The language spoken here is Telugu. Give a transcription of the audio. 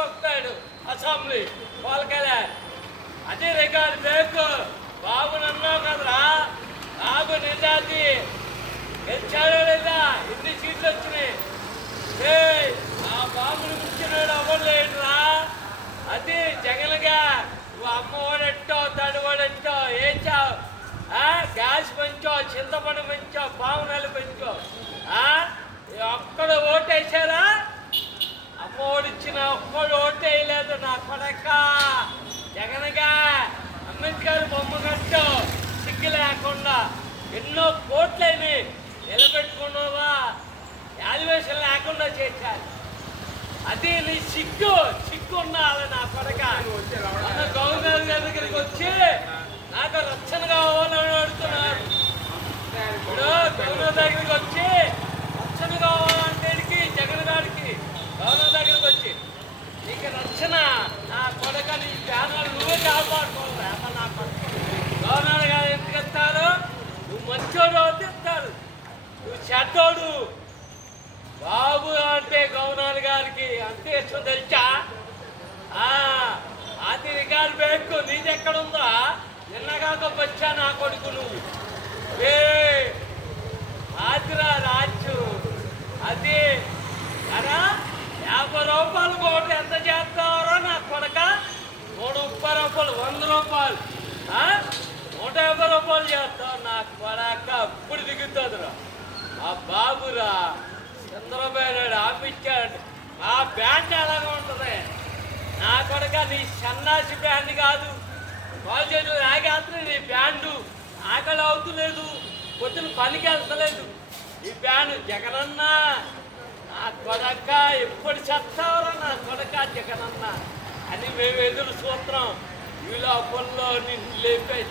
తొక్కుతాడు అసెంబ్లీ పోలకలే అదే రికార్డు బ్రేక్. బాబు నన్నావు కదరా. బాబు నిజాది గెలిచాడో లేదా? ఎన్ని సీట్లు వచ్చినాయి? ఏ ఆ బాబుని కూర్చున్నాడు అవ్వలేడురా అది జగన్గా నువ్వు అమ్మవాడెట్టో తడివాడెట్టో ఏం ఎట్టో ఆ, గ్యాస్ పెంచో చింతపండు పెంచో పావునాలు పెంచో. ఓటేయలేదు నా కొడక. జగన్గా అంబేద్కర్ బొమ్మ కట్టు. సిగ్గు లేకుండా ఎన్నో కోట్లని నిలబెట్టుకున్నావా? వాల్యుయేషన్ లేకుండా చేశారు. అది నీ సిగ్గు సిగ్గు ఉండాలి నా కొడక. మన గవర్నర్ దగ్గరికి వచ్చి నాకు రక్షణ కావాలని అడుగుతున్నారు ఇప్పుడు గవర్నర్ దగ్గరికి వచ్చి రక్షణ కావాలంటే ఈడికి, జగన్ గారికి గవర్నర్ దగ్గరికి వచ్చి నీకు రక్షణ నా కొడక నీ ప్రాణాలు నువ్వే కాపాడుకోవాలి అమ్మ నా కొడక గవర్నర్ గారు ఎందుకు ఇస్తారు నువ్వు మంచోడు అయితే ఇస్తారు నువ్వు చెడ్డోడు. బాబు అంటే గవర్నర్ గారికి అంతే ఇష్టం తెలుసా? ఆ, అది రికార్డు బెక్కు నీది ఎక్కడుందా నిన్నగాక వచ్చా నా కొడుకు నువ్వు ఏ ఆదిరా రాజు. అది అరా యాభై రూపాయలు కోటి ఎంత చేస్తారో నా కొడక నూట ముప్పై రూపాయలు వంద రూపాయలు ఆ? నూట యాభై రూపాయలు చేస్తావు నాకు పడాక అప్పుడు దిగుతుందిరా. ఆ బాబురా చంద్రబాబు నాయుడు ఆపించాడు ఆ బ్యాండ్ ఎలాగ ఉంటుంది? నా కొడక నీ సన్నాసి బ్యాండ్ కాదు. కాలేజీలో ఆగేస్తుంది నీ బ్యాండు ఆకలి అవుతులేదు. పొద్దున పనికి వెళ్తలేదు. ఈ బ్యాండ్ జగనన్న నా కొడక ఎప్పుడు చెప్తావరా నా కొడక జగనన్న అని మేము ఎదురు చూస్తున్నాం. विला निंदले काय